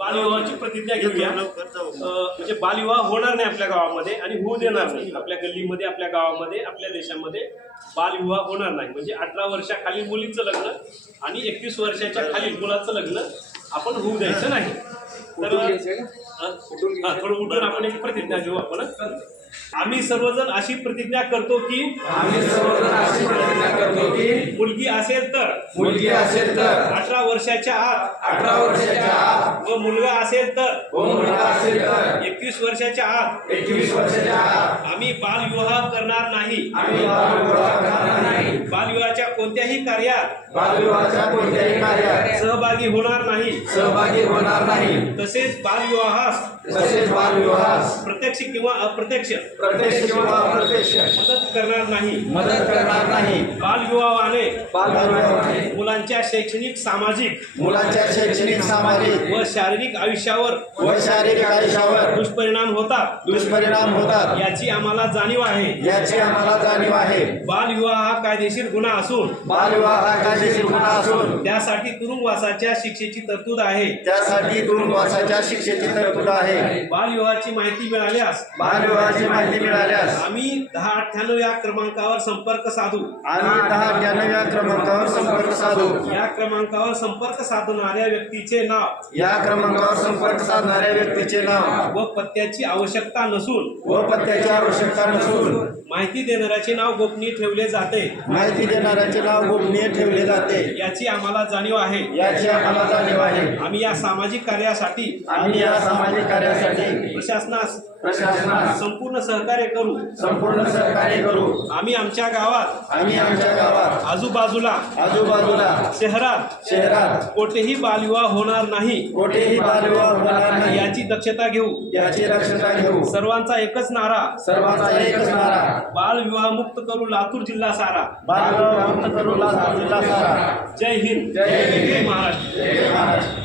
बालविवाहाची प्रतिज्ञा घेऊया। म्हणजे बालविवाह होणार नाही आपल्या गावामध्ये आणि होऊ देणार नाही। आपल्या गल्लीमध्ये, आपल्या गावामध्ये, आपल्या देशामध्ये बालविवाह होणार नाही। म्हणजे 18 वर्षाखालील मुलीचं लग्न आणि 21 वर्षाच्या खालील मुलाचं लग्न आपण होऊ द्यायचं नाही। तर थोडं उठून आपण एक प्रतिज्ञा घेऊ आपण। आम्ही सर्वजण अशी प्रतिज्ञा करतो की मुलगी असेल तर 18 वर्षाच्या आत व मुलगा असेल तर 21 वर्षाच्या आत आम्ही बालविवाह करणार नाही। बालविवाहाच्या कोणत्याही कार्यात सहभागी होणार नाही। तसेच बालविवाहास प्रत्यक्ष किंवा अप्रत्यक्ष मदत करणार नाही। बालविवाहाने मुलांच्या शैक्षणिक सामाजिक व शारीरिक आयुष्यावर दुष्परिणाम होतात याची आम्हाला जाणीव आहे। बालविवाह हा कायदेशीर गुन्हा असून त्यासाठी तुरुंगवासाच्या शिक्षेची तरतूद आहे। बालविवाहाची माहिती मिळाल्यास आम्ही 1098 या क्रमांकावर संपर्क साधू। या क्रमांकावर संपर्क साधणाऱ्या व्यक्तीचे नाव व पत्त्याची आवश्यकता नसून माहिती देणाऱ्याचे नाव गोपनीय ठेवले जाते। याची आम्हाला जाणीव आहे। आम्ही या सामाजिक कार्यासाठी प्रशासनास संपूर्ण सहकार्य करू। आम्ही आमच्या गावात आजूबाजूला शहरात कोठेही बालविवाह होणार नाही याची दक्षता घेऊ। सर्वांचा एकच नारा बालविवाह मुक्त करू लातूर जिल्हा सारा। जय हिंद, जय महाराष्ट्र।